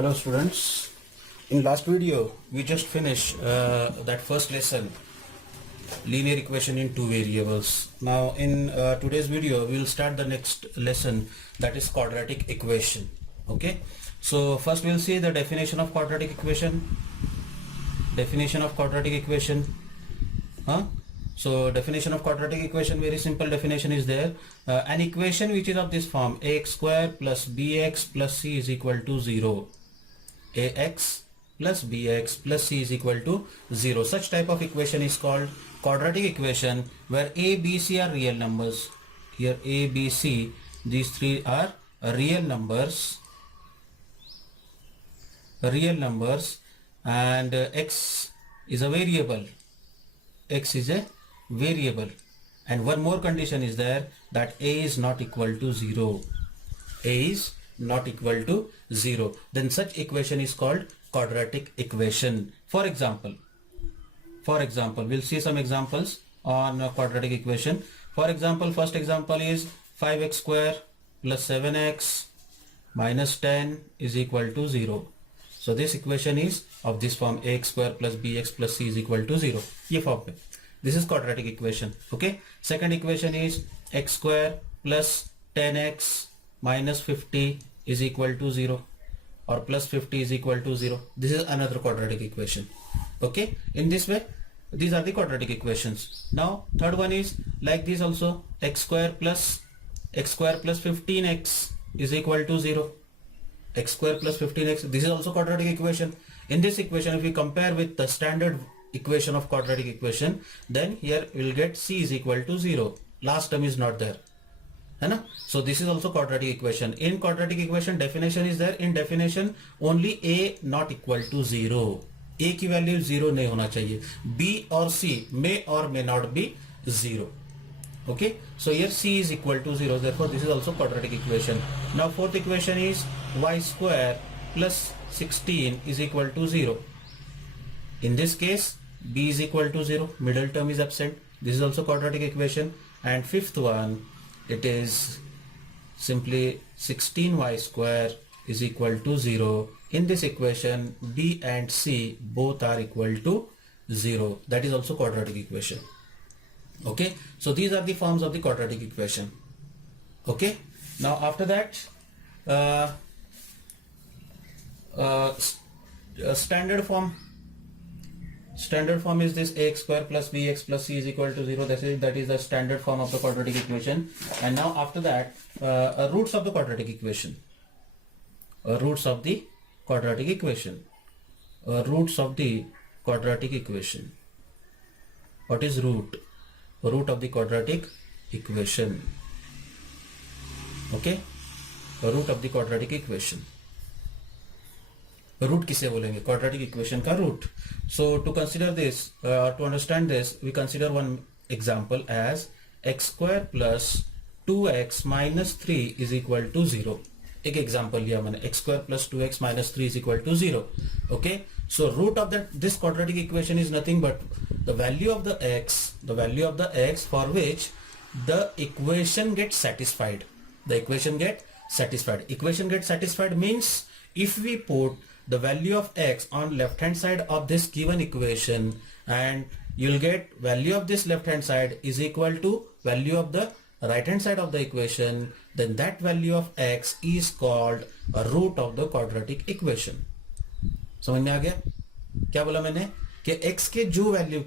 Hello students. In last video we just finished that first lesson, linear equation in two variables. Now in today's video we will start the next lesson, that is quadratic equation. Okay, so first we will see the definition of quadratic equation. So definition of quadratic equation, very simple definition is there. An equation which is of this form: ax square plus bx plus c is equal to 0. Ax plus bx plus c is equal to 0. Such type of equation is called quadratic equation, where a, b, c are real numbers. Here a, b, c, these three are real numbers, and x is a variable. And one more condition is there, that a is not equal to 0. Then such equation is called quadratic equation. For example, we'll see some examples on quadratic equation. For example, first example is 5x square plus 7x minus 10 is equal to 0. So this equation is of this form: ax square plus bx plus c is equal to 0. ये form पे. This is quadratic equation. Okay. Second equation is x square plus 10x minus 50 is equal to 0, or plus 50 is equal to 0. This is another quadratic equation. Okay. In this way, these are the quadratic equations. Now third one is like this also: x square plus 15x is equal to 0. X square plus 15x, this is also quadratic equation. In this equation, if we compare with the standard equation of quadratic equation, then here we will get c is equal to 0. Last term is not there. So this is also quadratic equation. In quadratic equation, definition is there. In definition, only a not equal to 0. A की value 0 नहीं होना चाहिए. B और C may or may not be 0. Okay, so here c is equal to 0, therefore this is also quadratic equation. Now fourth equation is y square plus 16 is equal to 0. In this case, b is equal to 0, middle term is absent. This is also quadratic equation. And fifth one, it is simply 16y square is equal to 0. In this equation, b and c both are equal to 0. That is also quadratic equation. Okay, so these are the forms of the quadratic equation. Okay, now after that, standard form is this: ax square plus bx plus c is equal to 0. That is the standard form of the quadratic equation. And now after that, roots of the quadratic equation. Roots of the quadratic equation. What is root? Root of the quadratic equation. Okay, root of the quadratic equation. Root किसे बोलेंगे? Quadratic equation का root. So to consider this, to understand this, we consider one example as x square plus 2x minus 3 is equal to 0. एक example लिया मैंने, x square plus 2x minus 3 is equal to 0. Okay, so root of this quadratic equation is nothing but the value of the x for which the equation gets satisfied. Equation get satisfied means if we put the value of x on left hand side of this given equation, and you'll get value of this left hand side is equal to value of the right hand side of the equation, then that value of x is called a root of the quadratic equation. समझ में आ गया? क्या बोला मैंने कि x की जो value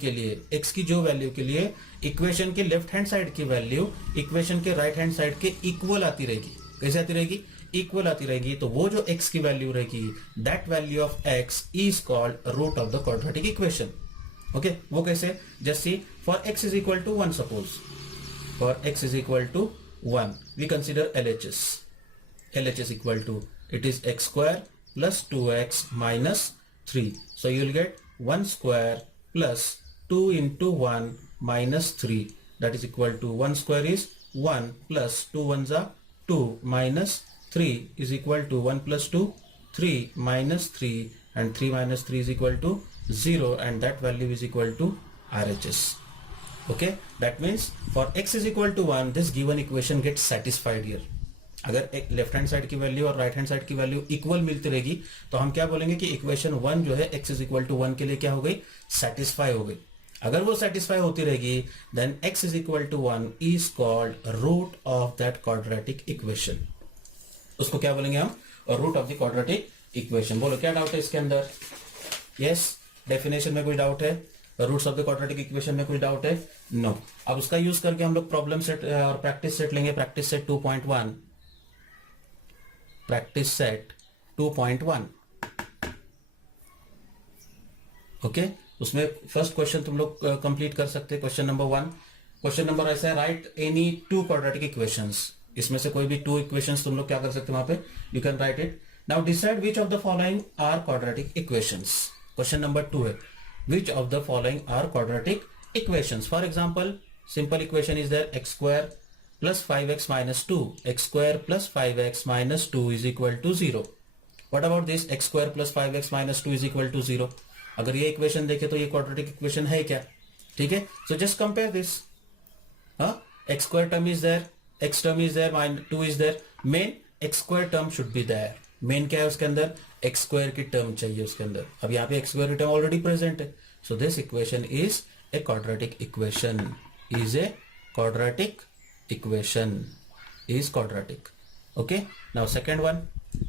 के लिए इक्वेशन के लेफ्ट हैंड साइड की वैल्यू इक्वेशन के राइट हैंड साइड के इक्वल आती रहेगी. कैसे आती रहेगी? इक्वल आती रहेगी. तो वो जो x की वैल्यू रहेगी, that value of x is called root of the quadratic equation. Okay, वो कैसे? Just see, for x is equal to 1, suppose for x is equal to 1, we consider LHS. LHS equal to, it is x square plus 2x minus 3. So you will get 1 square plus 2 into 1 minus 3. That is equal to 1 square is 1 plus 2 ones are 2 minus 3 is equal to 1 plus 2, 3 minus 3, and 3 minus 3 is equal to 0, and that value is equal to RHS. Okay, that means for x is equal to 1, this given equation gets satisfied here. अगर एक left hand side की value और right hand side की value equal मिलती रहेगी तो हम क्या बोलेंगे कि इक्वेशन 1 जो है x इज इक्वल टू 1 के लिए क्या हो गई, सेटिस्फाई हो गई। अगर वो सेटिस्फाई होती रहेगी then x is equal to 1 is called root of that quadratic equation. उसको क्या बोलेंगे हम, root of the quadratic equation. बोलो क्या डाउट है इसके अंदर? यस, डेफिनेशन में कोई डाउट है? Roots of the quadratic equation में कोई डाउट है? नो। अब उसका यूज करके हम लोग प्रॉब्लम सेट और प्रैक्टिस सेट लेंगे। Practice set 2.1, practice set 2.1। Okay, उसमें फर्स्ट क्वेश्चन तुम लोग कंप्लीट कर सकते हैं। क्वेश्चन नंबर 1, क्वेश्चन नंबर ऐसा है, right any two quadratic equations. इसमें से कोई भी टू इक्वेशंस तुम लोग क्या कर सकते हैं वहां पे, you can write it. Now decide which of the following are quadratic equations. Question number 2 है, which of the following are quadratic equations. For example, simple equation is there, x square plus 5x minus 2, x square plus 5x minus 2 is equal to 0. What about this x square plus 5x minus 2 is equal to 0? अगर ये equation देखे तो ये quadratic equation है क्या? ठीक है, so just compare this. x square term is there, x term is there, minus 2 is there, main x square term should be there। Main क्या है उसके अंदर, x square की टर्म चाहिए उसके अंदर। अब यहाँ पे x square की टर्म ऑलरेडी प्रेजेंट है, so this equation is a quadratic equation, is a quadratic equation is quadratic। okay, now second one,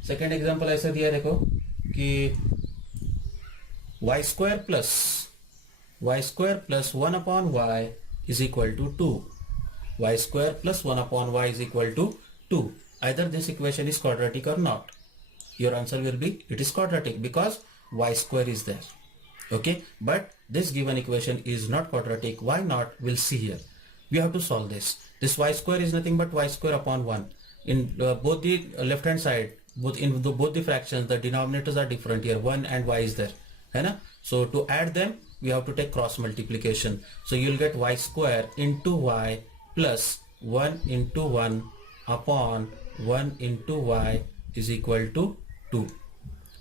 second example ऐसे दिया देखो कि y square plus 1 upon y is equal to 2, y square plus 1 upon y is equal to 2। either this equation is quadratic or not, your answer will be it is quadratic because y square is there। okay, but this given equation is not quadratic. Why not? We'll see here. We have to solve this. This y square is nothing but y square upon 1. In both the left hand side, both the fractions, the denominators are different here. 1 and y is there, है ना? So to add them, we have to take cross multiplication. So you'll get y square into y plus 1 into 1 upon 1 into y is equal to 2.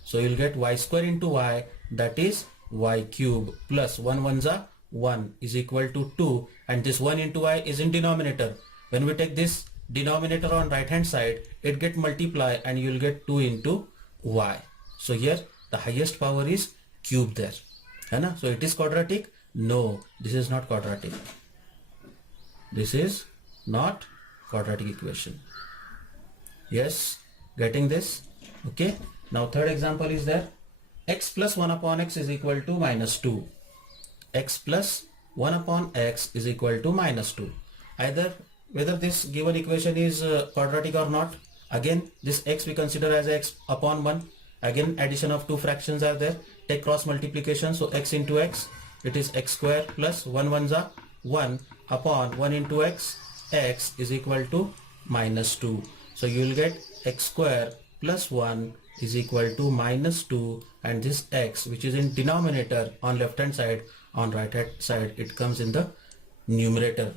So you'll get y square into y, that is y cube, plus 1 ones are 1 is equal to 2, and this 1 into y is in denominator. When we take this denominator on right hand side, it get multiply and you will get 2 into y. So here the highest power is cube there, है ना? So it is quadratic? No, this is not quadratic. This is not quadratic equation. Yes, getting this? Okay, now third example is there, x plus 1 upon x is equal to minus 2. x plus 1 upon x is equal to minus 2. Either whether this given equation is quadratic or not, again this x we consider as x upon 1. Again addition of two fractions are there, take cross multiplication, so x into x, it is x square plus 1 ones are 1 upon 1 into x, x is equal to minus 2. So you will get x square plus 1 is equal to minus 2, and this x which is in denominator on left hand side, on right hand side it comes in the numerator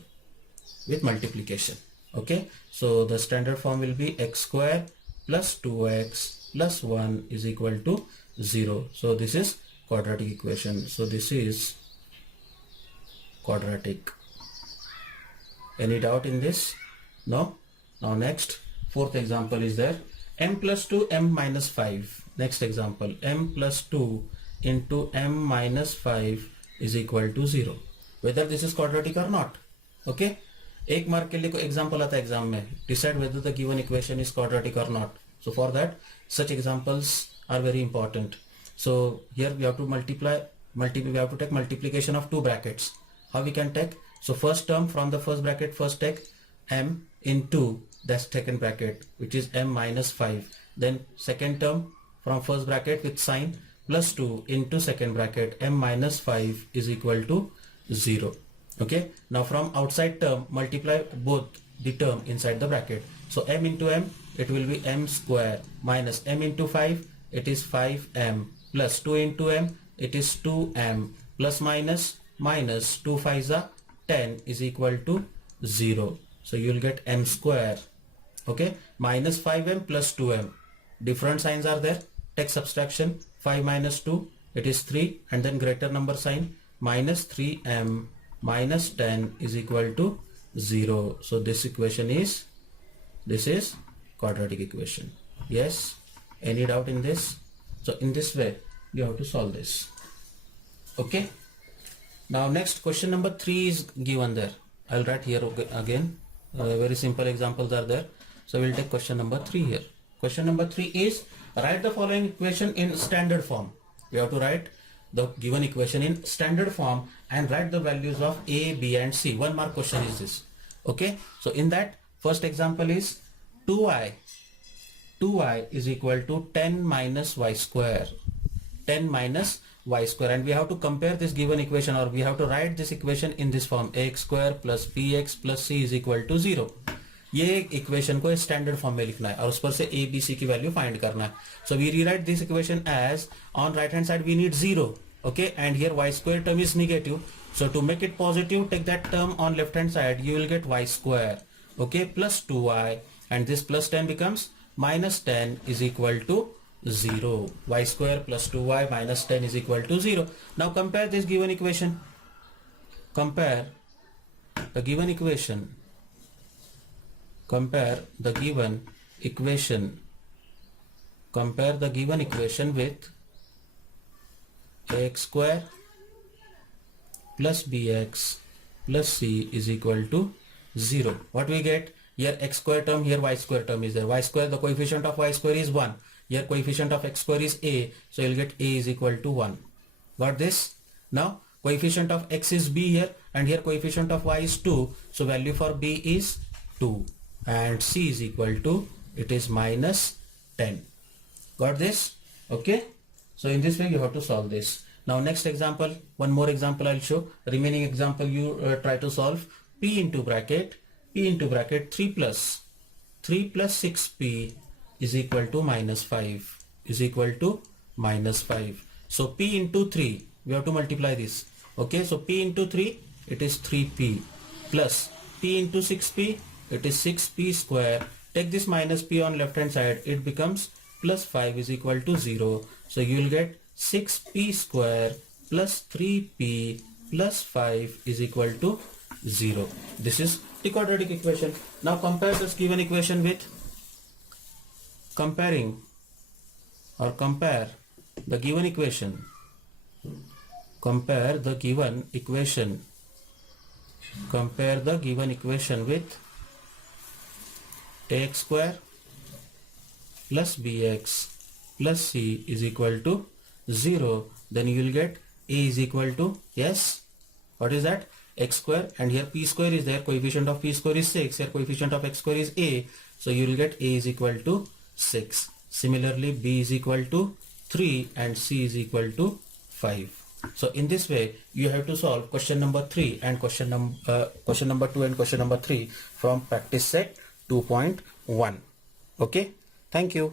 with multiplication. Okay, so the standard form will be x square plus 2x plus 1 is equal to 0. So this is quadratic equation. So this is quadratic. Any doubt in this? No? Now next, fourth example is there, m plus 2 m minus 5. Next example, m plus 2 into m minus 5 is equal to 0. Whether this is quadratic or not. Okay, एक मार्क के लिए कोई example आता है exam में, decide whether the given equation is quadratic और not. So for that such examples are very important. So here we have to we have to take multiplication of two brackets. How we can take? So first term from the first bracket, first take m into the second bracket, which is m minus 5. Then second term from first bracket with sign plus 2 into second bracket, m minus 5 is equal to 0. Okay, now from outside term multiply both the term inside the bracket. So m into m, it will be m square, minus m into 5, it is 5m, plus 2 into m, it is 2m, plus minus 2 5s are 10 is equal to 0. So you will get m square. Okay, minus 5m plus 2m, different signs are there, take subtraction, 5 minus 2, it is 3, and then greater number sign, minus 3m minus 10 is equal to 0. So this equation is, this is quadratic equation. Yes, any doubt in this? So in this way you have to solve this. Okay, now next question number 3 is given there. I'll write here again. Very simple examples are there. So we'll take question number 3 here. Question number 3 is write the following equation in standard form. We have to write the given equation in standard form and write the values of a, b and c. 1 mark question is this. Okay, so in that first example is 2y is equal to 10 minus y square. 10 minus y square, and we have to compare this given equation, or we have to write this equation in this form: ax square plus bx plus c is equal to 0. ये equation को standard form में लिखना है और उस पर से a b c की वैल्यू फाइंड करना है. So we rewrite this equation as on right hand side we need 0. okay, and here y square term is negative, so to make it positive take that term on left hand side. You will get y square, okay, plus 2y, and this plus 10 becomes minus 10 is equal to 0. Y square plus 2y minus 10 is equal to 0. Now compare this given equation. Compare the given equation. Compare the given equation. Compare the given equation with ax square plus bx plus c is equal to 0. What we get? Here x square term, here y square term is there. Y square, the coefficient of y square is 1. Here coefficient of x square is a, so you'll get a is equal to 1. Got this? Now coefficient of x is b here, and here coefficient of y is 2, so value for b is 2, and c is equal to, it is minus 10. Got this? Okay, so in this way you have to solve this. Now next example, one more example I'll show. Remaining example you try to solve. P into bracket 3 plus 6p is equal to minus 5, is equal to minus 5. So p into 3, we have to multiply this. Okay, so p into 3, it is 3p, plus p into 6p, it is 6p square. Take this minus p on left hand side, it becomes plus 5 is equal to 0. So you will get 6p square plus 3p plus 5 is equal to 0. This is the quadratic equation. Now compare this given equation with, compare the given equation. Compare the given equation. Compare the given equation with ax square plus bx plus c is equal to 0. Then you will get a is equal to, yes, what is that? X square, and here p square is there, coefficient of p square is 6, here coefficient of x square is a, so you will get a is equal to 6. Similarly b is equal to 3 and c is equal to 5. So in this way you have to solve question number 3 and question number 2 and question number 3 from practice set 2.1. okay, thank you.